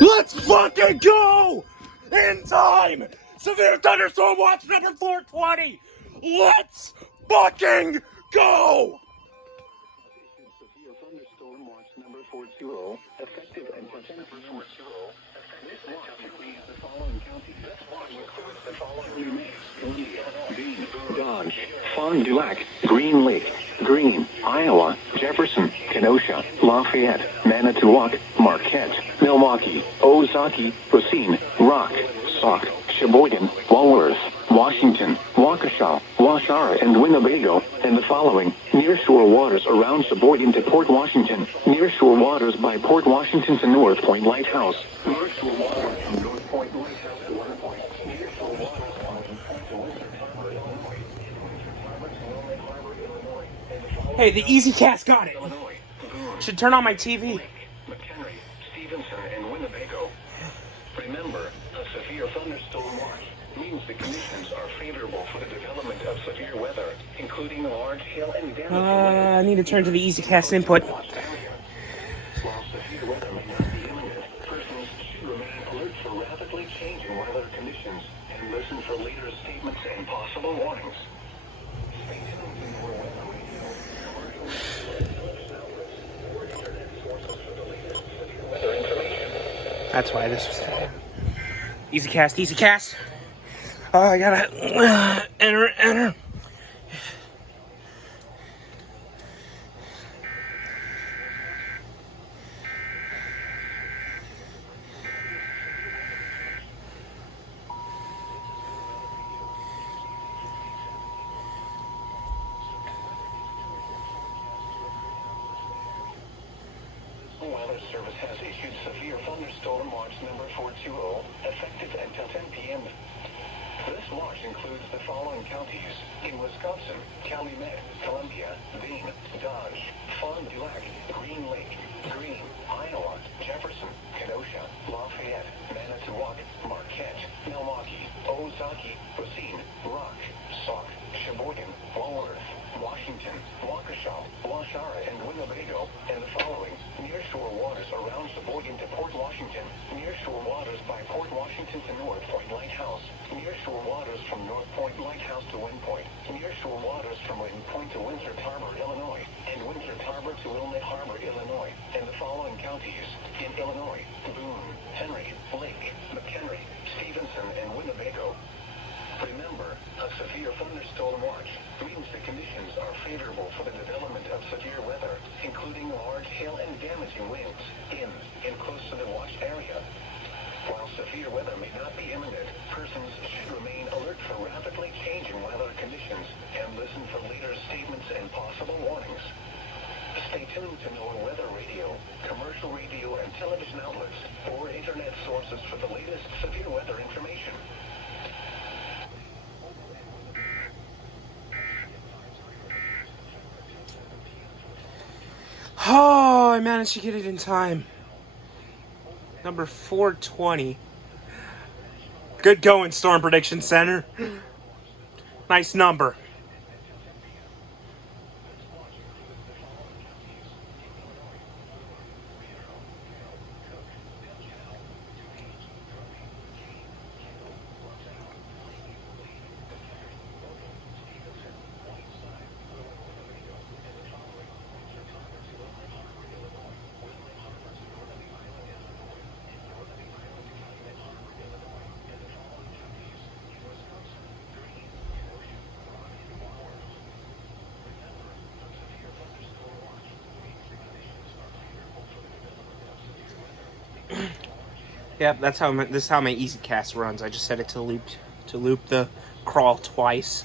Let's fucking go! In time! Severe thunderstorm watch number 420! Let's fucking go! Severe thunderstorm watch number 420, effective until 10 p.m. This watch includes the following counties. This watch includes the following Columbia, Dean, Dodge, Fond du Lac, Green Lake, Greene, Iowa, Jefferson, Kenosha, Lafayette, Manitowoc, Marquette, Milwaukee, Ozaukee, Racine, Rock, Sauk, Sheboygan, Walworth, Washington, Waukesha, Washara, and Winnebago, and the following nearshore waters around Sheboygan to Port Washington, nearshore waters by Port Washington to North Point Lighthouse, nearshore waters from North Point Lighthouse to Winter Point, nearshore waters to Winter Harbor, Illinois, Hey, the Easy Cast got it. Should turn on my TV. McHenry, Stevenson, and Winnebago. Remember, a severe thunderstorm watch means the conditions are favorable for the development of severe weather, including large hail and damage. I need to turn to the Easy Cast input. While severe weather may not be imminent, persons should remain alert for rapidly changing weather conditions and listen for later statements and possible warnings. Stay tuned to your weather radio, internet sources for the latest severe weather information. That's why this was Easy Cast, Easy Cast. Oh, I gotta enter. Weather Service has issued severe thunderstorm watch number 420, effective until 10 p.m. This watch includes the following counties in Wisconsin: Calumet, Columbia, Dean, Dodge, Fond du Lac, Green Lake, Greene, Iowa, Jefferson, Kenosha, Lafayette, Manitowoc, Marquette, Milwaukee, Ozaukee, Racine, Rock, Sauk, Sheboygan, Walworth, Washington, Waukesha, Washara, and Winnebago, and the following nearshore waters around Sheboygan to Port Washington, nearshore waters by Port Washington to North Point Lighthouse, nearshore waters from North Point Lighthouse to Wind Point, nearshore waters from Wind Point to Winter Harbor, Illinois, and Winter Harbor to Wilmette Harbor, Illinois, and the following counties in Illinois: Boone, Henry, Lake, McHenry, Stevenson, and Winnebago. Remember, a severe thunderstorm watch means the conditions are favorable for the development of severe weather, including large hail and damaging winds in and close to the watch area. While severe weather may not be imminent, persons should remain alert for rapidly changing weather conditions and listen for later statements and possible warnings. Stay tuned to NOAA Weather Radio, commercial radio and television outlets, or internet sources for the latest severe weather information. Oh, I managed to get it in time. Number 420. Good going, Storm Prediction Center. Nice number. Yep, this is how my Easy Cast runs. I just set it to loop the crawl twice.